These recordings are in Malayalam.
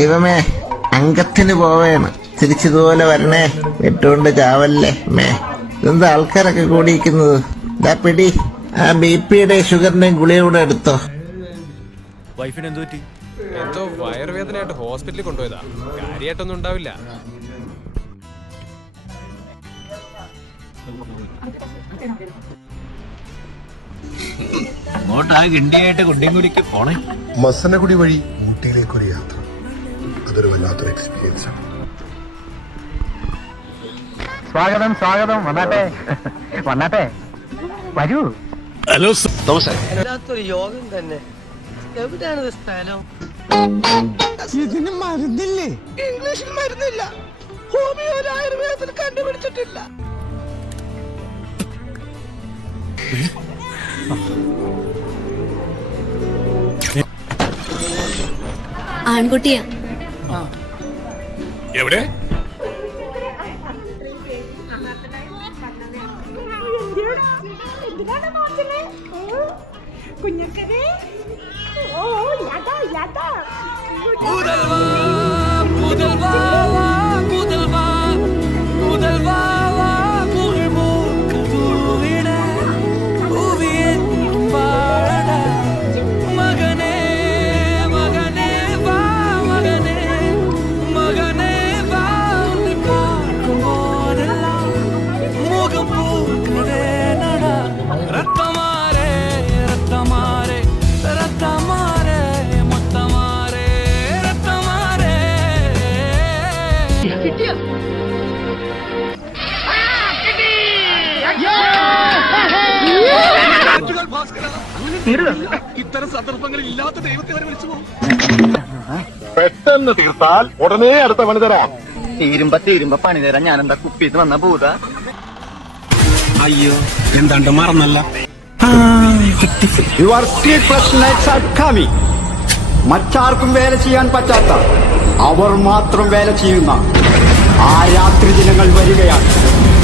ദൈവമേ, അംഗത്തിന് പോവേണ്. തിരിച്ചതുപോലെ വരണേ, വിട്ടുകൊണ്ട് ചാവല്ലേ മേ. ഇതെന്താ ആൾക്കാരൊക്കെ കൂടിയിരിക്കുന്നത്? ഇതാ പിടി, ആ BP-യുടെ ഷുഗറിന്റെയും ഗുളിക കൂടെ എടുത്തോ. വൈഫിന് എന്ത് പറ്റി? എന്തോ വയറുവേദനയായിട്ട് ഹോസ്പിറ്റലിൽ കൊണ്ടുപോയതാ. കാര്യമായിട്ടൊന്നും ഉണ്ടാവില്ല. ഗണ്ടിയായിട്ട് കുണ്ടിൻകുടിക്ക് പോണേ. മസനഗുഡി വഴി ഊട്ടിയിലേക്കൊരു യാത്ര, അതൊരു വല്ലാത്തൊരു എക്സ്പീരിയൻസ് ആണ്. സ്വാഗതം സ്വാഗതം. വന്നാട്ടെ വന്നാട്ടെ, വരൂ. Hello Thomas. വല്ലാത്തൊരു യോഗം തന്നെ. എവിടെയാണ് സ്ഥലം? ഇതിന് മരുന്നില്ലേ? ഇംഗ്ലീഷിൽ മരുന്നില്ല. ഹോമിയോ ആയുർവേദത്തിൽ കണ്ടുപിടിച്ചിട്ടില്ല. ആൺകുട്ടിയാ. എവിടെ? കുഞ്ഞക്കരെ ഇത്തരം സന്ദർഭങ്ങളിൽ ഇല്ലാത്ത ദൈവത്തെ വരെ വിളിച്ചു പോകും. പെട്ടെന്ന് തീർത്താൽ ഉടനെ അടുത്ത പണി തരാം. തീരുമ്പോ പണി തരാൻ ഞാൻ എന്താ കുപ്പിന്ന് വന്ന ഭൂത? അയ്യോ, എന്താണ്ട് മറന്നല്ല. Your sleepless nights are coming. മറ്റാർക്കും വേല ചെയ്യാൻ പറ്റാത്ത, അവർ മാത്രം വേല ചെയ്യുന്ന ആ രാത്രി ദിനങ്ങൾ വരികയാണ്.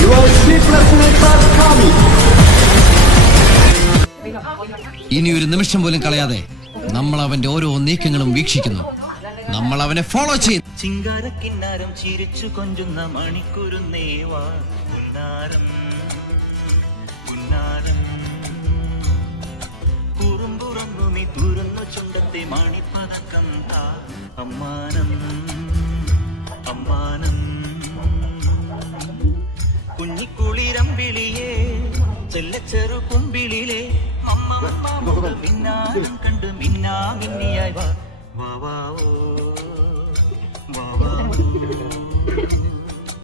Your sleepless nights are coming. ഇനി ഒരു നിമിഷം പോലും കളയാതെ നമ്മൾ അവന്റെ ഓരോ നീക്കങ്ങളും വീക്ഷിക്കുന്നു. നമ്മൾ അവനെ ഫോളോ ചെയ്യുന്നു. ചിങ്കാരക്കിന്നാരം ചിരിച്ചു കൊഞ്ചുന്ന മണിക്കുരുന്നേവാ പുന്നാരം പുന്നാരം കുറുമ്പുറന്നു നീ തുറന്നു ചുണ്ടത്തെ മണിപ്പതക്കം താ അമ്മാനം അമ്മാനം കുഞ്ഞിക്കുളിരമ്പിളിയേ ചെല്ലച്ചെറു കുമ്പിളിലെ മിന്നാരം കണ്ട് മിന്നാ മിന്നിയായി വാ വാ വാ ഓ വാ വാ